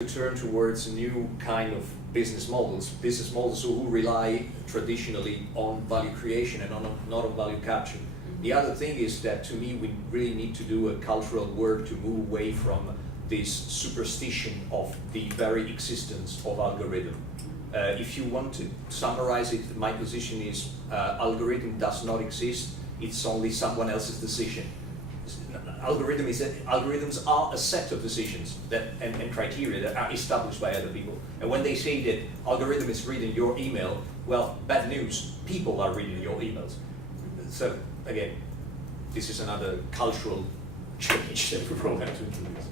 to turn towards a new kind of business models who rely traditionally on value creation and not on value capture. The other thing is that, to me, we really need to do a cultural work to move away from this superstition of the very existence of algorithm. If you want to summarize it, my position is algorithm does not exist, it's only someone else's decision. Algorithms are a set of decisions and criteria that are established by other people. And when they say that algorithm is reading your email, well, bad news, people are reading your emails. So again, this is another cultural change that we probably have to introduce.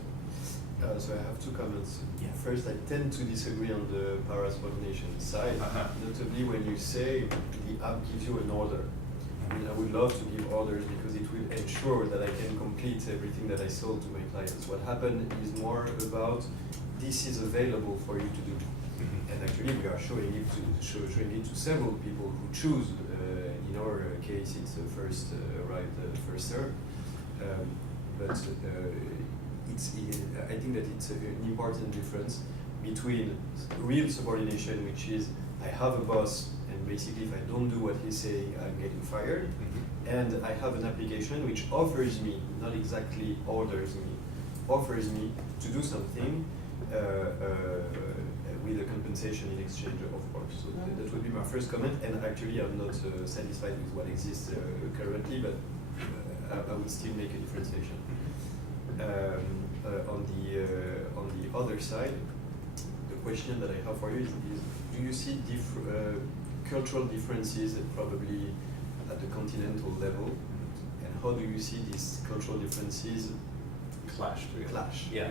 So I have two comments. Yeah. First, I tend to disagree on the parasubordination side, notably when you say the app gives you an order. I mean, I would love to give orders because it will ensure that I can complete everything that I sold to my clients. What happened is more about this is available for you to do. And actually we are showing it to several people who choose. In our case, it's first arrived, first served. But I think that it's an important difference between real subordination, which is I have a boss, and basically if I don't do what he's saying, I'm getting fired. And I have an application which offers me, not exactly orders me, offers me to do something with a compensation in exchange, of course. So that would be my first comment. And actually, I'm not satisfied with what exists currently, but I would still make a differentiation. On the other side, the question that I have for you is do you see cultural differences probably at the continental level, and how do you see these cultural differences clash with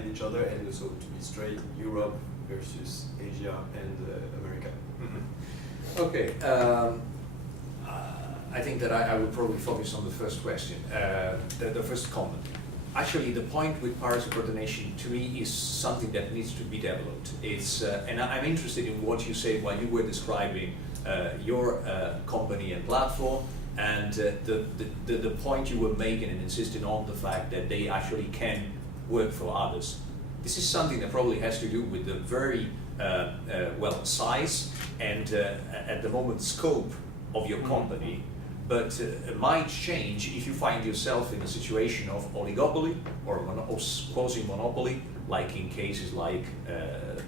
each other, and also, to be straight, Europe versus Asia and America? Okay, I think that I would probably focus on the first question, the first comment. Actually, the point with parasubordination to me is something that needs to be developed. It's and I'm interested in what you say while you were describing your company and platform, and the point you were making and insisting on the fact that they actually can work for others. This is something that probably has to do with the very size and at the moment scope of your company. But it might change if you find yourself in a situation of oligopoly or quasi-monopoly, like in cases like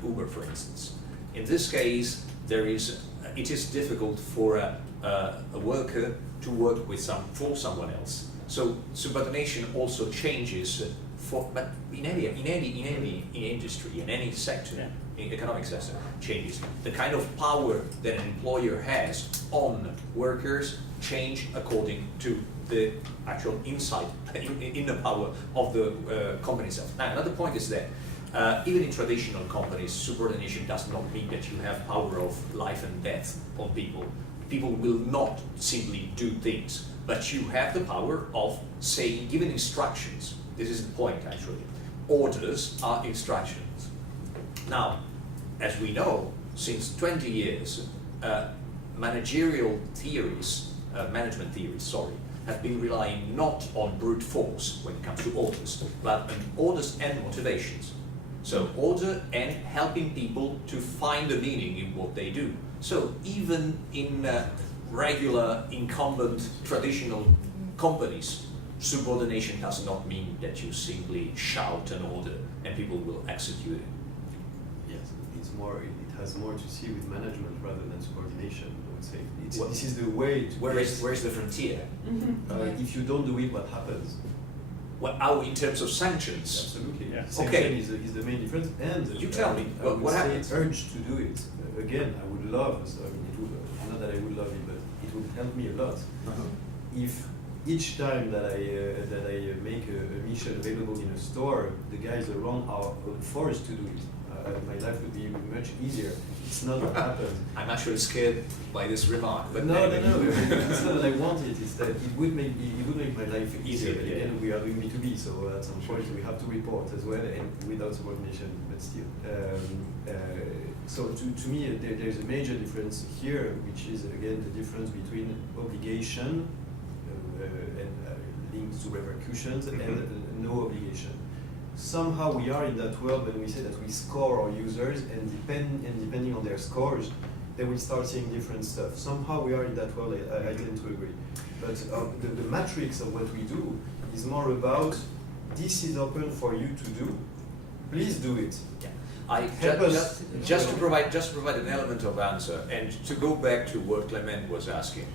Uber, for instance. In this case, it is difficult for a worker to work for someone else. So subordination also changes but in any industry, in any sector, in economic sector, changes. The kind of power that an employer has on workers change according to the actual inner power of the company itself. Now, another point is that even in traditional companies, subordination does not mean that you have power of life and death on people. People will not simply do things, but you have the power of saying, giving instructions. This is the point, actually. Orders are instructions. Now, as we know, since 20 years, management theories, have been relying not on brute force when it comes to orders, but on orders and motivations. So order and helping people to find the meaning in what they do. So even in regular, incumbent, traditional companies, subordination does not mean that you simply shout an order and people will execute it. Yes, it has more to see with management rather than subordination, I would say. This is the way to... Where's the frontier? If you don't do it, what happens? Well, in terms of sanctions? Absolutely. Yeah. Sanction is the main difference. And you tell me, what happens? Urge to do it. Again, I would love, not that I would love it, but it would help me a lot. If each time that I make a mission available in a store, the guys around are forced to do it. My life would be much easier. It's not what happens. I'm actually scared by this remark. But no. It's not that I want it. It's that it would make my life easier. Again, we are doing B2B, so at some point we have to report as well, and without subordination, but still. So to me, there's a major difference here, which is again the difference between obligation and linked to repercussions and no obligation. somehow we are in that world when we say that we score our users, and depending on their scores, they will start seeing different stuff. Somehow we are in that world, I tend to agree. But the matrix of what we do is more about, this is open for you to do, please do it. Yeah. Just to provide an element of answer, and to go back to what Clement was asking,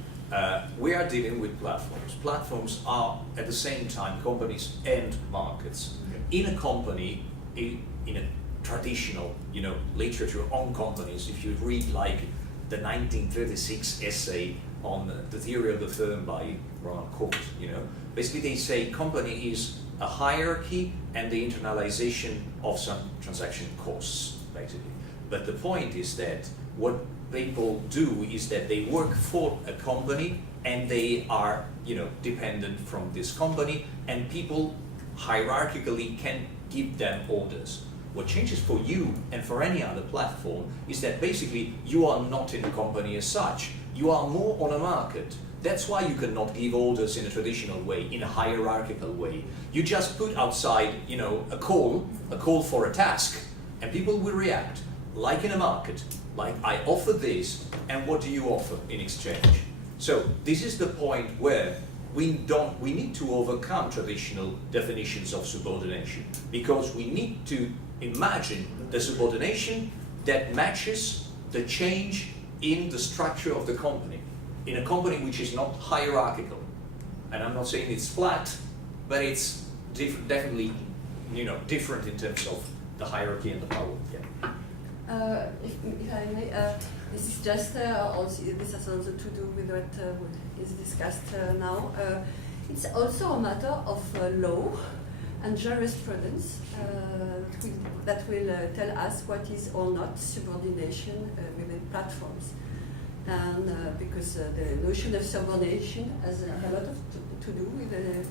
we are dealing with platforms. Platforms are at the same time companies and markets. In a company, in a traditional, literature on companies, if you read like the 1936 essay on the theory of the firm by Ronald Coase, basically they say company is a hierarchy and the internalization of some transaction costs, basically. But the point is that what people do is that they work for a company and they are, dependent from this company, and people hierarchically can give them orders. What changes for you and for any other platform is that basically you are not in a company as such. You are more on a market. That's why you cannot give orders in a traditional way, in a hierarchical way. You just put outside, a call for a task, and people will react, like in a market, like I offer this, and what do you offer in exchange? So this is the point where we need to overcome traditional definitions of subordination, because we need to imagine the subordination that matches the change in the structure of the company, in a company which is not hierarchical. And I'm not saying it's flat, but it's definitely, different in terms of the hierarchy and the power. Yeah. If I may, this is just also, this has also to do with what is discussed now. It's also a matter of law and jurisprudence that will tell us what is or not subordination within platforms. And because the notion of subordination has a lot to do with the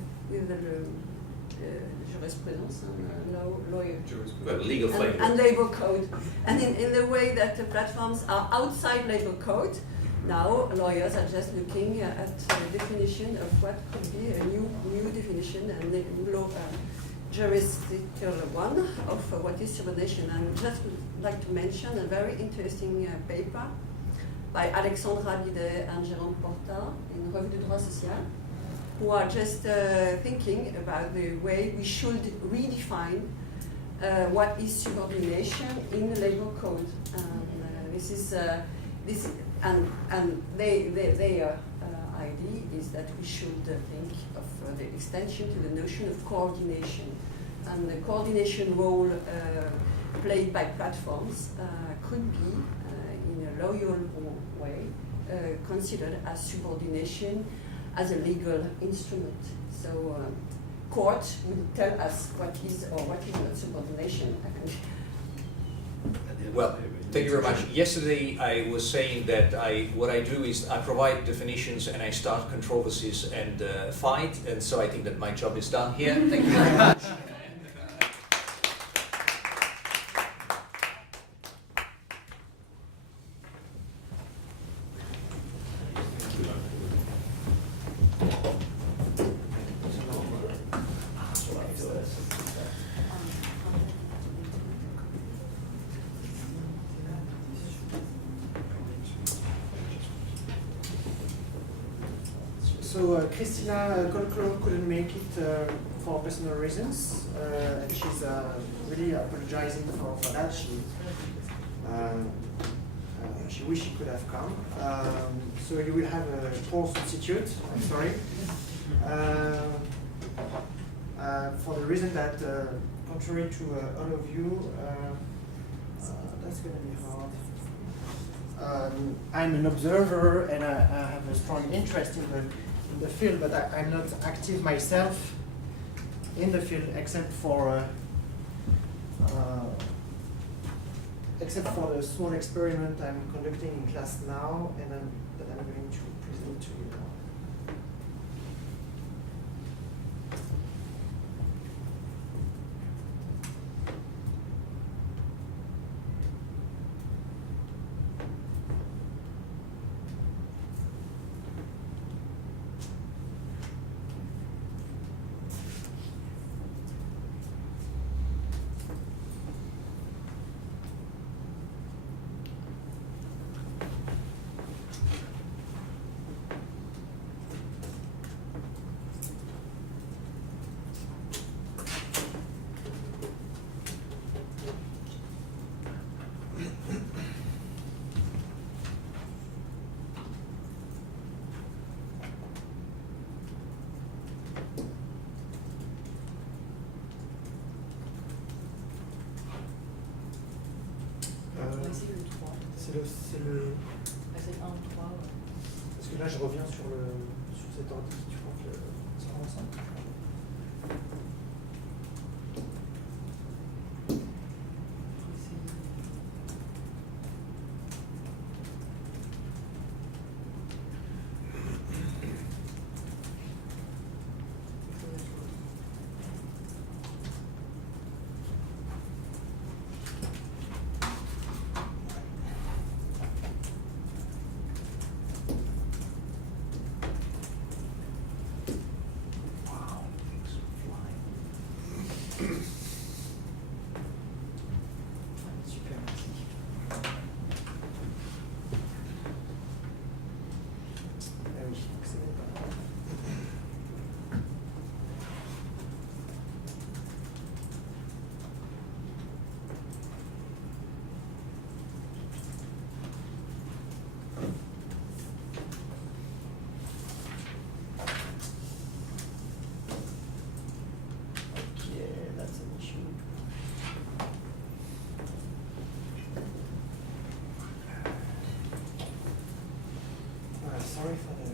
jurisprudence and lawyer. Well, legal framework. And labor code. And in the way that the platforms are outside labor code, now lawyers are just looking at the definition of what could be a new definition and the law jurisdictional one of what is subordination. And just would like to mention a very interesting paper by Alexandra Bidet and Jérôme Porta in Revue du Droit Social, who are just thinking about the way we should redefine what is subordination in the labor code. Their idea is that we should think of the extension to the notion of coordination, and the coordination role played by platforms could be, in a loyal way, considered as subordination as a legal instrument. So court will tell us what is or what is not subordination. Well, thank you very much. Yesterday I was saying that what I do is I provide definitions and I start controversies and fight, and so I think that my job is done here. Thank you very much. So Christina Colclo couldn't make it for personal reasons, and she's really apologizing for that. She wished she could have come. So you will have a poor substitute, I'm sorry. For the reason that, contrary to all of you, that's going to be hard. I'm an observer and I have a strong interest in the field, but I'm not active myself in the field except for the small experiment I'm conducting in class now, and that I'm going to present to you now. C'est le 3. C'est le... Ah, c'est 1 ou 3, ouais. Parce que là, je reviens sur cet ordi, tu crois que ça rend ensemble. Super, merci. Ah oui, c'est bon. Okay, that's an issue. Sorry for the...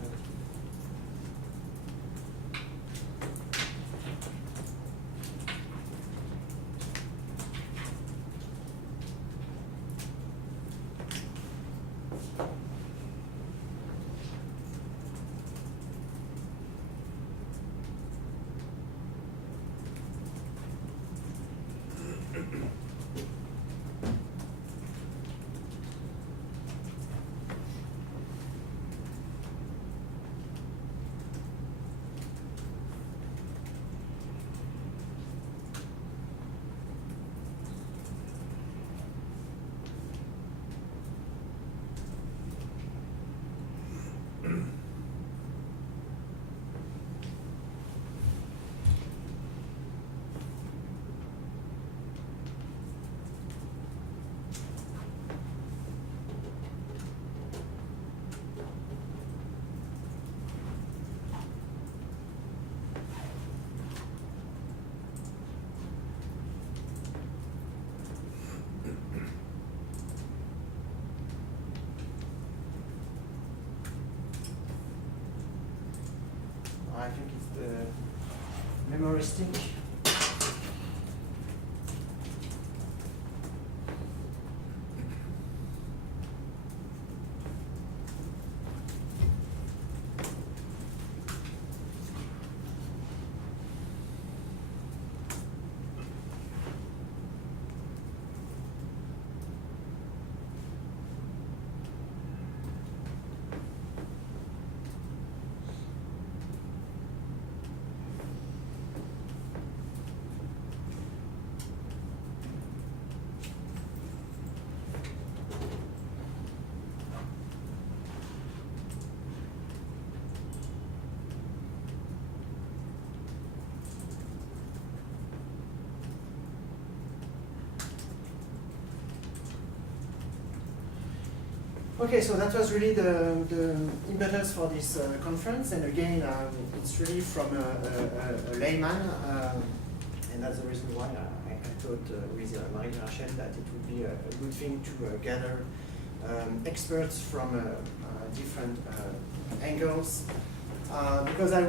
I think it's the memory stick. Okay, so that was really the impetus for this conference, and again, it's really from a layman, and that's the reason why I thought with Marie-Rachel that it would be a good thing to gather experts from different angles, because I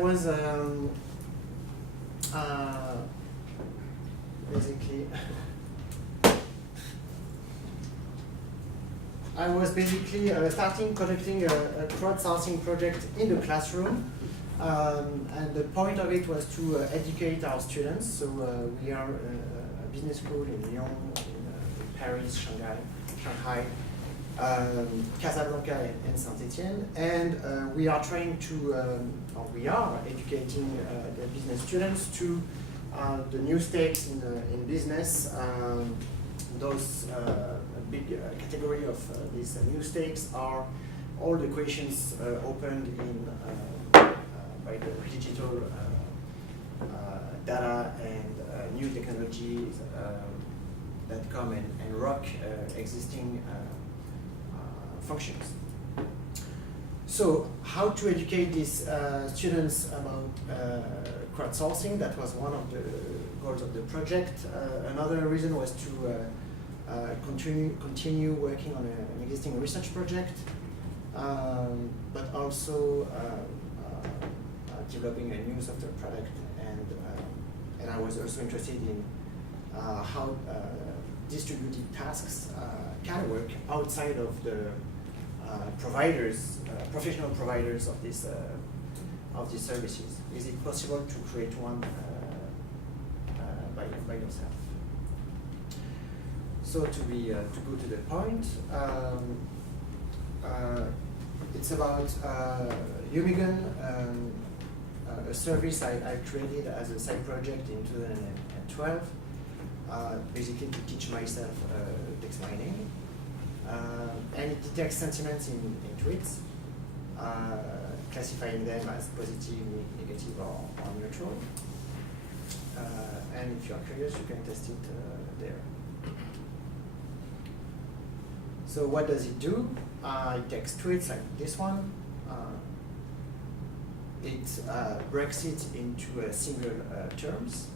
was basically starting conducting a crowdsourcing project in the classroom, and the point of it was to educate our students. So we are a business school in Lyon, in Paris, Shanghai, Casablanca, and Saint-Etienne, and we are trying to, or we are educating the business students to the new stakes in business. Those big category of these new stakes are all the questions opened in by the digital data and new technologies that come and rock existing functions. So how to educate these students about crowdsourcing? That was one of the goals of the project. Another reason was to continue working on an existing research project, but also developing a new software product, and I was also interested in how distributed tasks can work outside of the professional providers of these services. Is it possible to create one by yourself? So to go to the point, it's about Humigan, a service I created as a side project in 2012, basically to teach myself text mining. And it detects sentiments in tweets, classifying them as positive, negative, or neutral. And if you are curious, you can test it there. So what does it do? It takes tweets like this one. It breaks it into a single terms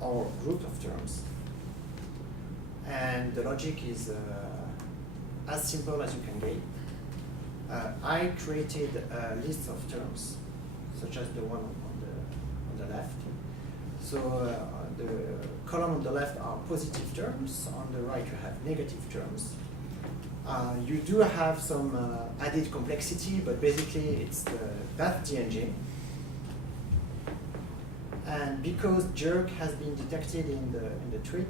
or group of terms. And the logic is as simple as you can get. I created a list of terms, such as the one on the left. So the column on the left are positive terms. On the right, you have negative terms. You do have some added complexity, but basically that's the engine. And because jerk has been detected in the tweet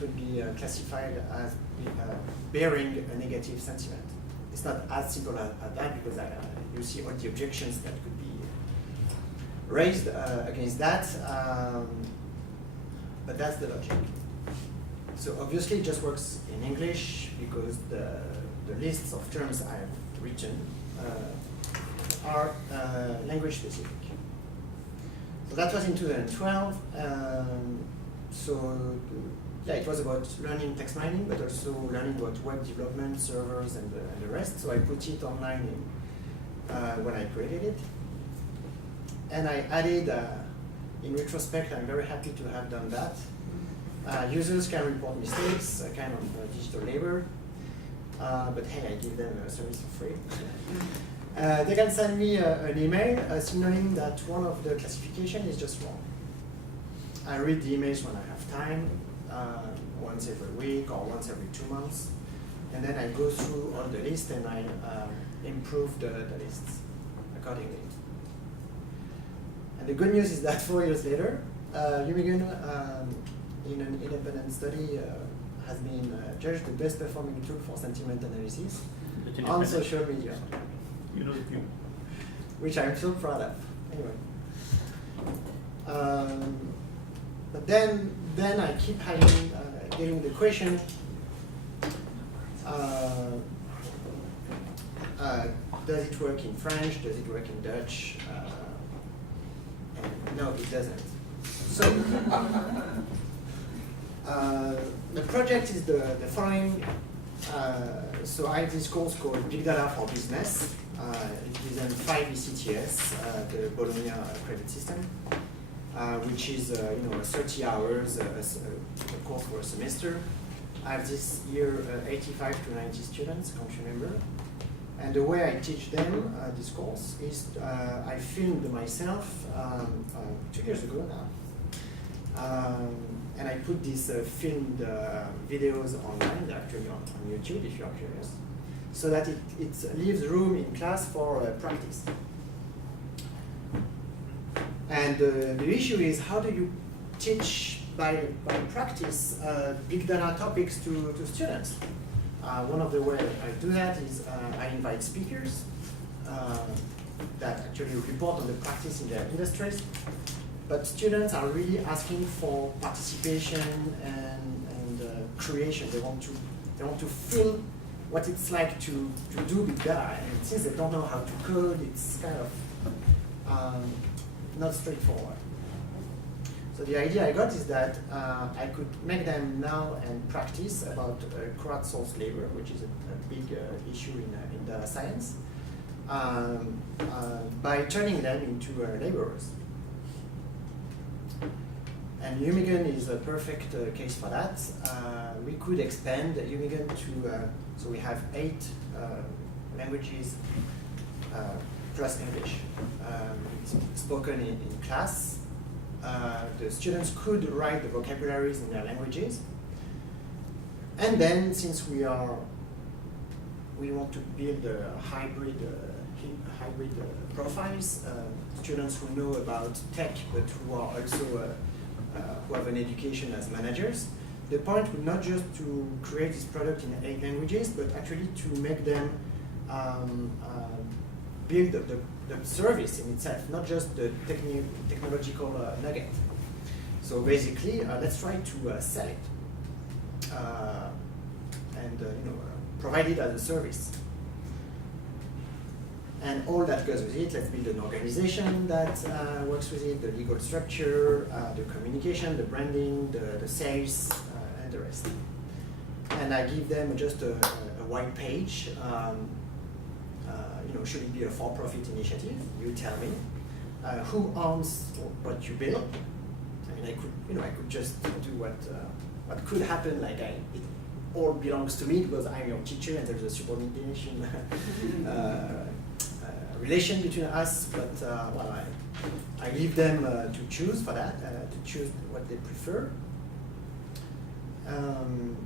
will be classified as bearing a negative sentiment. It's not as simple as that, because you see all the objections that could be raised against that, but that's the logic. So obviously it just works in English because the lists of terms I have written are language specific. So that was in 2012. So yeah, it was about learning text mining, but also learning about web development, servers, and the rest. So I put it online when I created it. And I added, in retrospect, I'm very happy to have done that. Users can report mistakes, a kind of digital labor, but hey, I give them a service for free. They can send me an email signaling that one of the classification is just wrong. I read the emails when I have time, once every week or once every 2 months, and then I go through all the list and I improve the lists accordingly. And the good news is that 4 years later, Humigan, in an independent study, has been judged the best performing tool for sentiment analysis on social media. You know the few. Which I'm so proud of. Anyway. But then I keep getting the question, does it work in French? Does it work in Dutch? And no, it doesn't. So the project is the following. So I have this course called Big Data for Business. It is in 5 ECTS, the Bologna credit system, which is 30 hours, a course for a semester. I have this year 85 to 90 students, can't remember. And the way I teach them this course is I filmed myself 2 years ago now. And I put these filmed videos online, they're actually on YouTube if you're curious, so that it leaves room in class for practice. And the issue is, how do you teach by practice big data topics to students? One of the ways I do that is I invite speakers that actually report on the practice in their industries. But students are really asking for participation and creation. They want to feel what it's like to do big data. And since they don't know how to code, it's kind of not straightforward. So the idea I got is that I could make them now and practice about crowdsourced labor, which is a big issue in data science, by turning them into laborers. And Humigan is a perfect case for that. We could expand Humigan to, so we have 8 languages plus English spoken in class. The students could write the vocabularies in their languages. And then, since we want to build hybrid profiles, students who know about tech but who are also who have an education as managers. The point would not just to create this product in 8 languages, but actually to make them build the service in itself, not just the technological nugget. So basically, let's try to sell it and provide it as a service. And all that goes with it, let's build an organization that works with it, the legal structure, the communication, the branding, the sales, and the rest. And I give them just a white page. Should it be a for-profit initiative? You tell me. Who owns what you build? I mean, I could just do what could happen, like it all belongs to me because I'm your teacher and there's a subordination relation between us, but I leave them to choose for that, to choose what they prefer.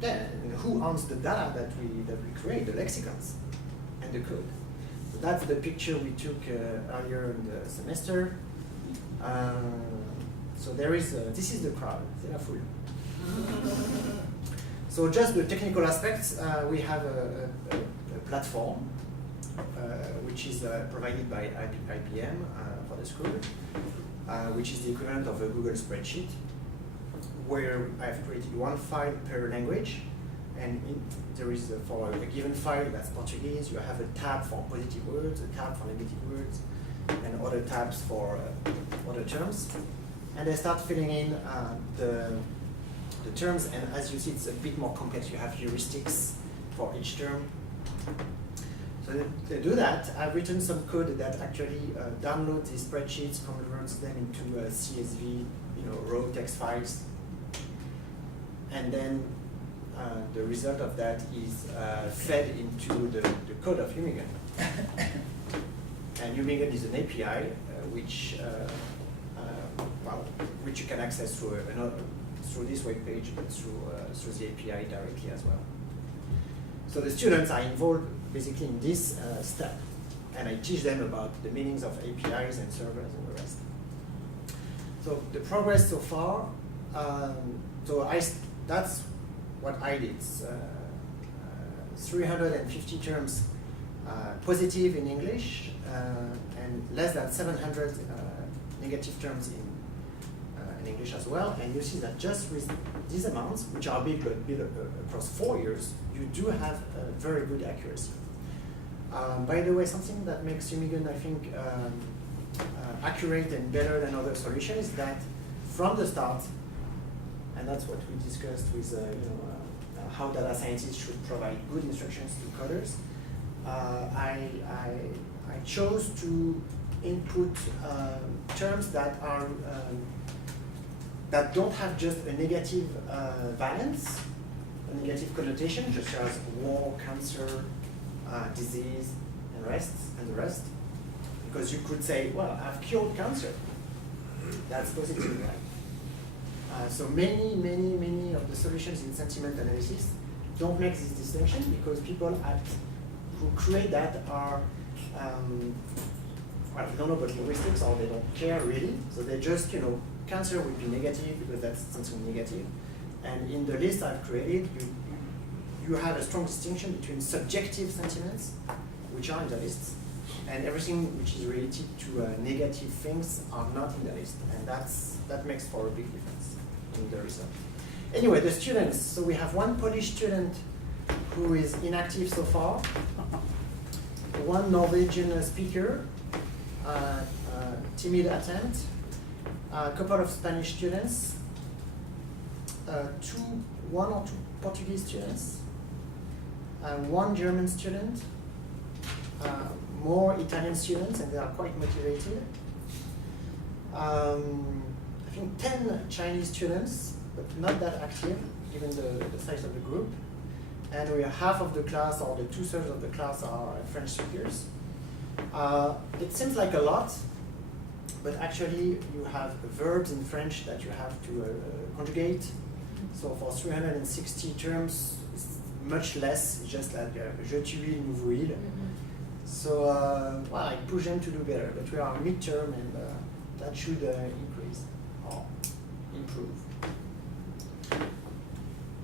Then who owns the data that we create, the lexicons and the code? So that's the picture we took earlier in the semester. So there is this is the crowd. They are full. So just the technical aspects, we have a platform which is provided by IBM for the school, which is the equivalent of a Google spreadsheet, where I've created one file per language, and there is for a given file that's Portuguese, you have a tab for positive words, a tab for negative words, and other tabs for other terms. And I start filling in the terms, and as you see, it's a bit more complex. You have heuristics for each term. So to do that, I've written some code that actually downloads these spreadsheets, converts them into CSV, raw text files, and then the result of that is fed into the code of Humigan. And Humigan is an API which you can access through this web page, but through the API directly as well. So the students are involved basically in this step, and I teach them about the meanings of APIs and servers and the rest. So the progress so far, that's what I did. 350 terms positive in English, and less than 700 negative terms in English as well. And you see that just with these amounts, which are big but built across 4 years, you do have a very good accuracy. By the way, something that makes Humigan, I think, accurate and better than other solutions is that from the start, and that's what we discussed with how data scientists should provide good instructions to coders. I chose to input terms that are that don't have just a negative valence, a negative connotation, such as war, cancer, disease, and the rest. Because you could say, well, I've cured cancer. That's positive, right? So many of the solutions in sentiment analysis don't make this distinction because people who create that are, well, they don't know about heuristics or they don't care really. So they just, cancer would be negative because that's something negative. And in the list I've created, you have a strong distinction between subjective sentiments, which are in the list, and everything which is related to negative things are not in the list. And that makes for a big difference in the result. Anyway, the students. So we have one Polish student who is inactive so far, one Norwegian speaker, timid attempt, a couple of Spanish students, one or two Portuguese students, one German student, more Italian students, and they are quite motivated. I think 10 Chinese students, but not that active, given the size of the group. And we have half of the class, or the 2/3 of the class, are French speakers. It seems like a lot, but actually you have verbs in French that you have to conjugate. So for 360 terms, it's much less, it's just like je, tu, il, nous, vous, il. So well, I push them to do better, but we are midterm, and that should increase or improve.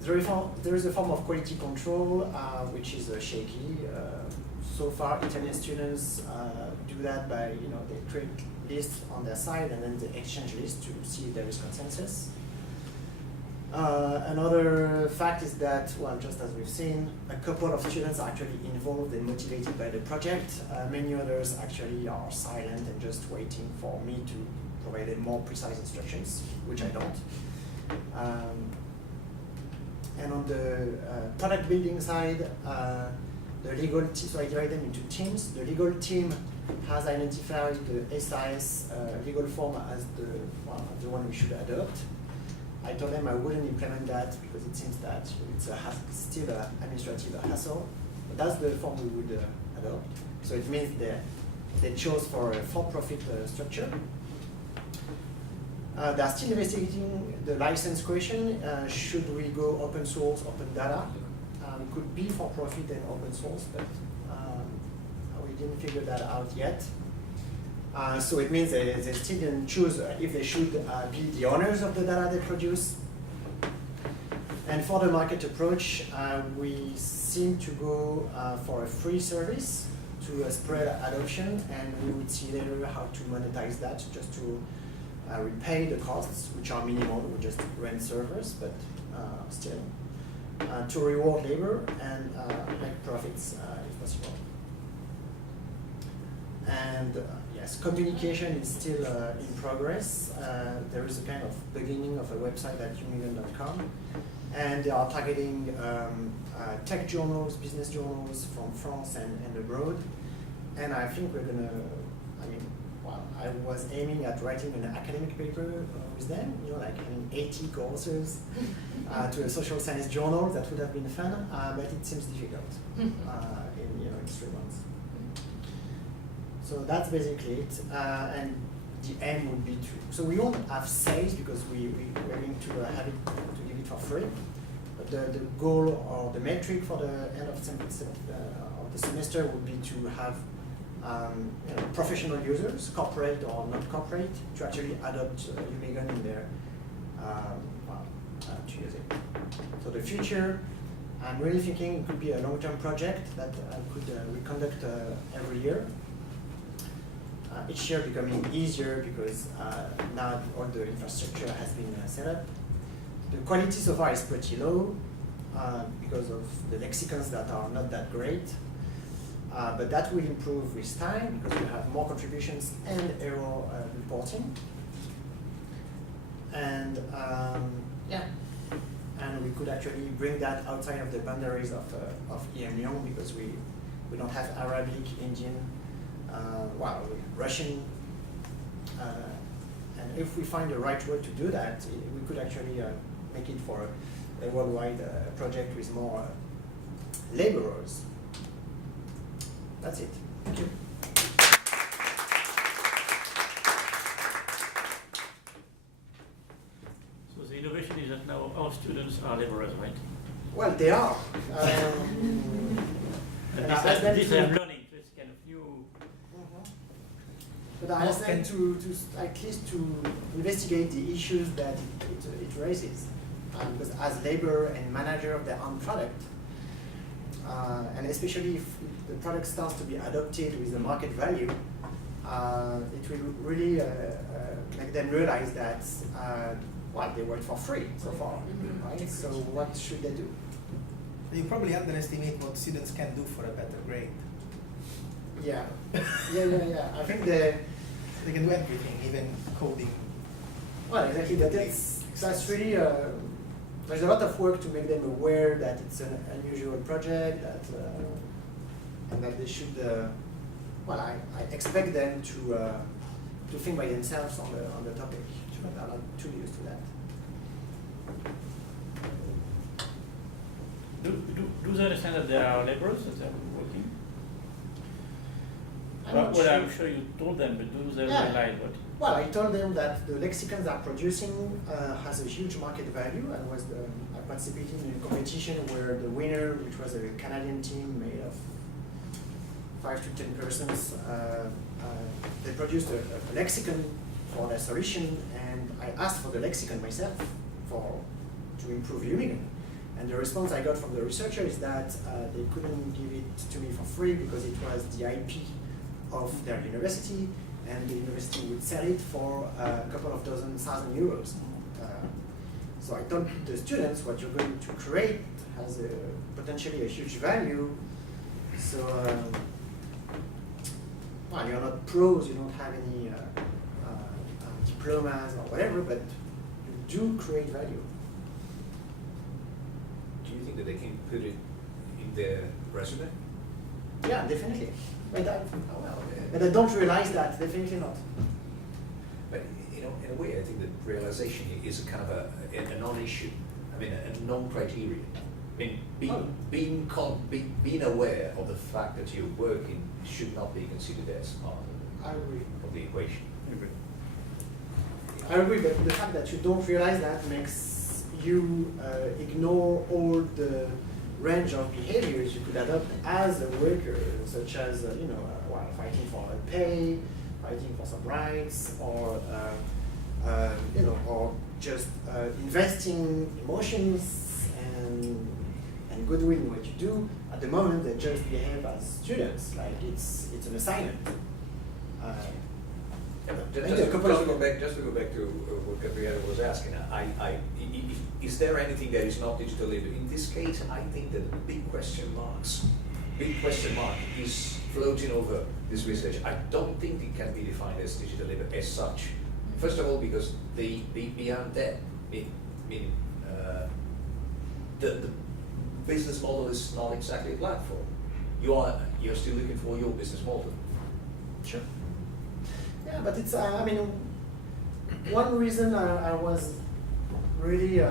There is a form of quality control which is shaky. So far, Italian students do that by, they create lists on their side and then they exchange lists to see if there is consensus. Another fact is that, well, just as we've seen, a couple of students are actually involved and motivated by the project. Many others actually are silent and just waiting for me to provide them more precise instructions, which I don't. And on the product building side, the legal team, so I divide them into teams. The legal team has identified the SIS legal form as the one we should adopt. I told them I wouldn't implement that because it seems that it's still an administrative hassle. But that's the form we would adopt. So it means they chose for a for-profit structure. They are still investigating the license question. Should we go open source, open data? Could be for profit and open source, but we didn't figure that out yet. So it means they still didn't choose if they should be the owners of the data they produce. And for the market approach, we seem to go for a free service to spread adoption, and we would see later how to monetize that, just to repay the costs, which are minimal. We just rent servers, but still. To reward labor and make profits if possible. And yes, communication is still in progress. There is a kind of beginning of a website at humigan.com, and they are targeting tech journals, business journals from France and abroad. And I think we're gonna, I was aiming at writing an academic paper with them, like 80 courses to a social science journal. That would have been fun, but it seems difficult in 3 months. So that's basically it, and the aim would be to. So we won't have sales because we're going to have it to give it for free. But the goal or the metric for the end of the semester would be to have professional users, corporate or not corporate, to actually adopt Humigan in their to use it. So the future, I'm really thinking it could be a long-term project that we conduct every year. Each year becoming easier because now all the infrastructure has been set up. The quality so far is pretty low because of the lexicons that are not that great. But that will improve with time because we have more contributions and error reporting. And and we could actually bring that outside of the boundaries of Lyon because we don't have Arabic, Indian, Russian. And if we find the right way to do that, we could actually make it for a worldwide project with more laborers. That's it. Thank you. So the innovation is that now our students are laborers, right? Well, they are. And this I'm learning. So it's kind of new. But I asked them to at least to investigate the issues that it raises. Because as labor and manager of their own product, and especially if the product starts to be adopted with the market value, it will really make them realize that they work for free so far, right? So what should they do? You probably underestimate what students can do for a better grade. Yeah. I think they can do everything, even coding. Well, exactly. That's really. There's a lot of work to make them aware that it's an unusual project, and that they should. I expect them to think by themselves on the topic. but I'm not too used to that. Do they understand that they are laborers as they're working? I'm not Well, sure. I'm sure you told them, but do they Yeah. realize what? Well, I told them that the lexicons they're producing has a huge market value, and I participated in a competition where the winner, which was a Canadian team made of 5 to 10 persons, they produced a lexicon for their solution, and I asked for the lexicon myself to improve Union. And the response I got from the researcher is that they couldn't give it to me for free because it was the IP of their university, and the university would sell it for a couple of thousand euros. So I told the students what you're going to create has potentially a huge value. So, well, you're not pros, you don't have any diplomas or whatever, but you do create value. Do you think that they can put it in their resume? Yeah, definitely. But Yeah. but I don't realize that, definitely not. But you know, in a way, I think that realization is a kind of a non-issue. I mean, a non-criterion. I mean, being aware of the fact that you're working should not be considered as part I agree. of the equation. I agree, but the fact that you don't realize that makes you ignore all the range of behaviors you could adopt as a worker, such as fighting for a pay, fighting for some rights, or or just investing emotions and goodwill in what you do. At the moment, they just behave as students, like it's an assignment. Just to go back to what Gabriella was asking, is there anything that is not digital labor? In this case, I think that the big question mark is floating over this research. I don't think it can be defined as digital labor as such. First of all, because beyond that, meaning the business model is not exactly a platform. You're still looking for your business model. Sure. Yeah, but it's, one reason I was really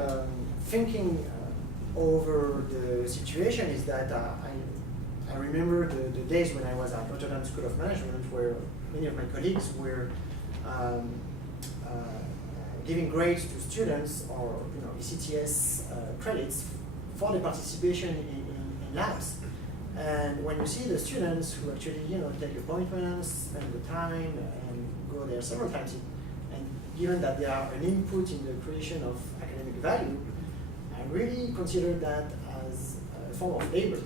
thinking over the situation is that I remember the days when I was at Rotterdam School of Management, where many of my colleagues were giving grades to students or ECTS credits for the participation in labs. And when you see the students who actually take appointments, spend the time, and go there several times, and given that they are an input in the creation of academic value, I really consider that as a form of labor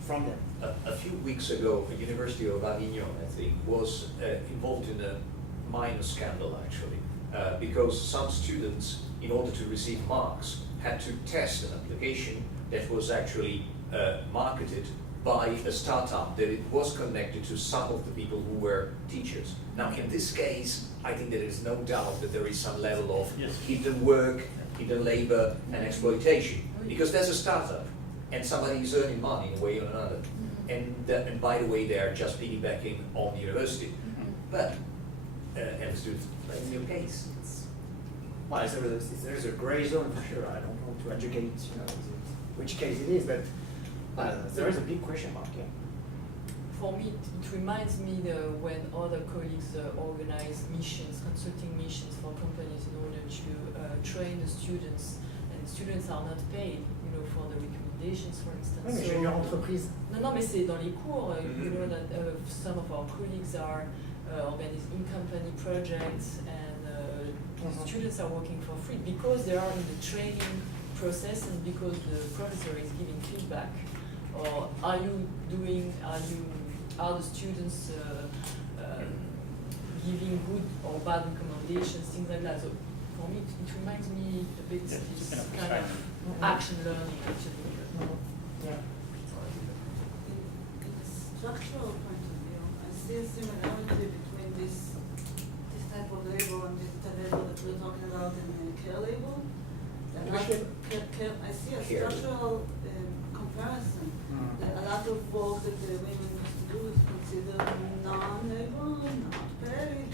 from them. A few weeks ago, the University of Avignon, I think, was involved in a minor scandal, actually, because some students, in order to receive marks, had to test an application that was actually marketed by a startup, that it was connected to some of the people who were teachers. Now, in this case, I think there is no doubt that there is some level of hidden work, hidden labor, and exploitation, because there's a startup, and somebody is earning money in a way or another. And by the way, they are just piggybacking on the university. But, and the students, like in your case, Well, there's a gray zone for sure. I don't want to educate, which case it is, but there is a big question mark. Yeah. For me, it reminds me when other colleagues organize missions, consulting missions for companies in order to train the students, and students are not paid, for the recommendations, for instance. Oui, mais j'ai une entreprise. Non, mais c'est dans les cours. You know that some of our colleagues are organizing in-company projects, and students are working for free because they are in the training process and because the professor is giving feedback. Or are the students giving good or bad recommendations, things like that. So for me, it reminds me a bit of this kind of action learning, actually. Yeah. In a structural point of view, I see a similarity between this type of labor and the labor that we're talking about in care labor. I see a structural comparison. A lot of work that the women must do is considered non-labor, not paid.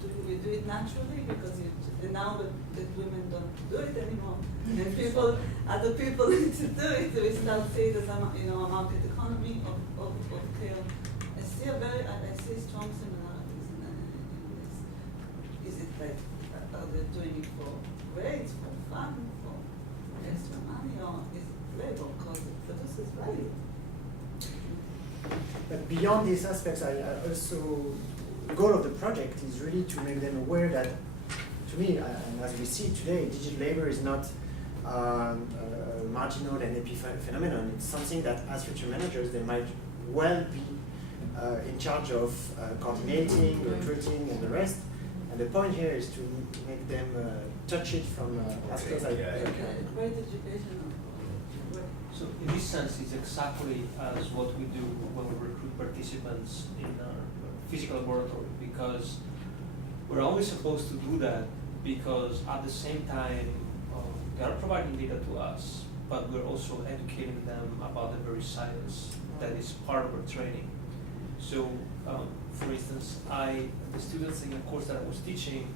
Do we do it naturally because you and now that women don't do it anymore, and people, other people need to do it, we start seeing it as a market economy of care. I see strong similarities in this. Is it like, are they doing it for grades, for fun, for extra money, or is it labor because it produces value? But beyond these aspects, I also, the goal of the project is really to make them aware that, to me, and as we see today, digital labor is not a marginal and phenomenon. It's something that, as future managers, they might well be in charge of coordinating, recruiting, and the rest. And the point here is to make them touch it from as close as Yeah. they can. Great education. So in this sense, it's exactly as what we do when we recruit participants in our physical laboratory, because we're only supposed to do that because at the same time they are providing data to us, but we're also educating them about the very science that is part of our training. So, for instance, the students in the course that I was teaching,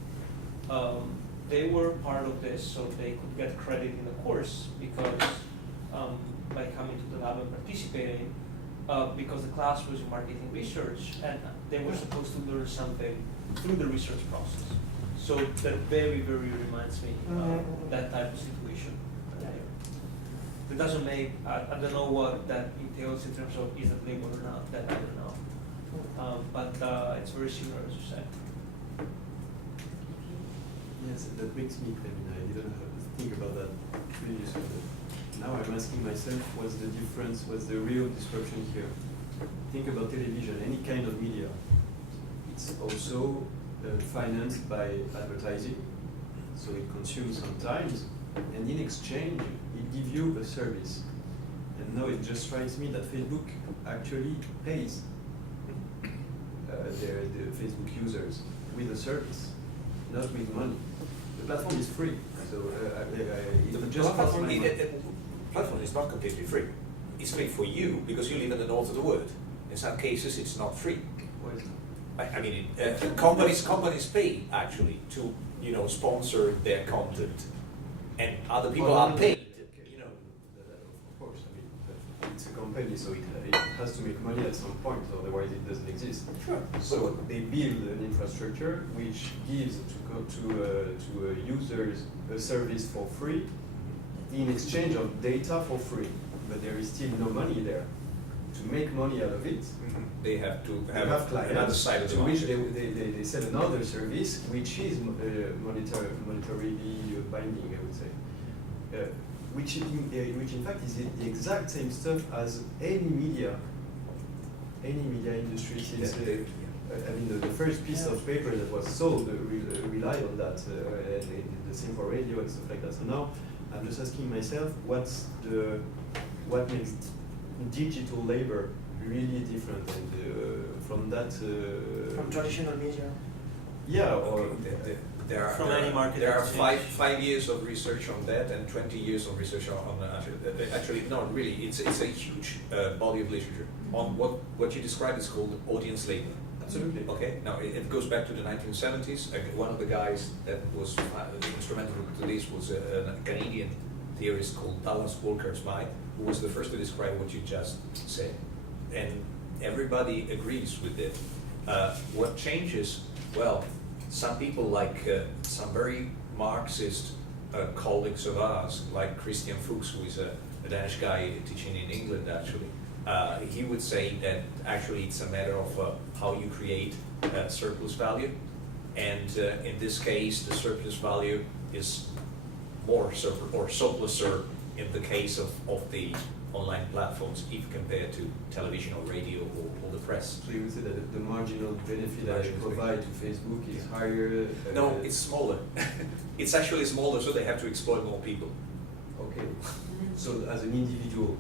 they were part of this, so they could get credit in the course because by coming to the lab and participating, because the class was in marketing research, and they were supposed to learn something through the research process. So that very, very reminds me of that type of situation. That doesn't make, I don't know what that entails in terms of is it labor or not, that I don't know. But it's very similar, as you said. Yes, that makes me, I didn't think about that previously. Now I'm asking myself, what's the difference, what's the real disruption here? Think about television, any kind of media. It's also financed by advertising, so it consumes sometimes, and in exchange, it gives you a service. And now it just strikes me that Facebook actually pays the Facebook users with a service, not with money. The platform is free, so it just costs money. Platform is not completely free. It's free for you because you live in the north of the world. In some cases, it's not free. Why is that? I mean, companies pay actually to sponsor their content, and other people are paid. Of course, I mean, it's a company, so it has to make money at some point, otherwise it doesn't exist. Sure. So they build an infrastructure which gives to users a service for free in exchange of data for free, but there is still no money there. To make money out of it, They have to they have clients another side of the to which market. they sell another service which is monetarily binding, I would say, which in fact is the exact same stuff as any media industry since. I mean, the first piece of paper that was sold relied on that, and the same for radio and stuff like that. So now I'm just asking myself, what makes digital labor really different from that? From traditional media. Yeah, or From any market There are exchange. 5 years of research on that and 20 years of research on actually no, really, it's a huge body of literature on what you described is called audience labor. absolutely. Okay, now it goes back to the 1970s. One of the guys that was instrumental to this was a Canadian theorist called Dallas Walker-Smythe, who was the first to describe what you just said. And everybody agrees with it. What changes? Well, some people like some very Marxist colleagues of ours, like Christian Fuchs, who is a Danish guy teaching in England actually, he would say that actually it's a matter of how you create surplus value. And in this case, the surplus value is more surpluser in the case of the online platforms if compared to television or radio or the press. So you would say that the marginal benefit that they provide to Facebook is higher? No, it's smaller. It's actually smaller, so they have to exploit more people. Okay. So as an individual,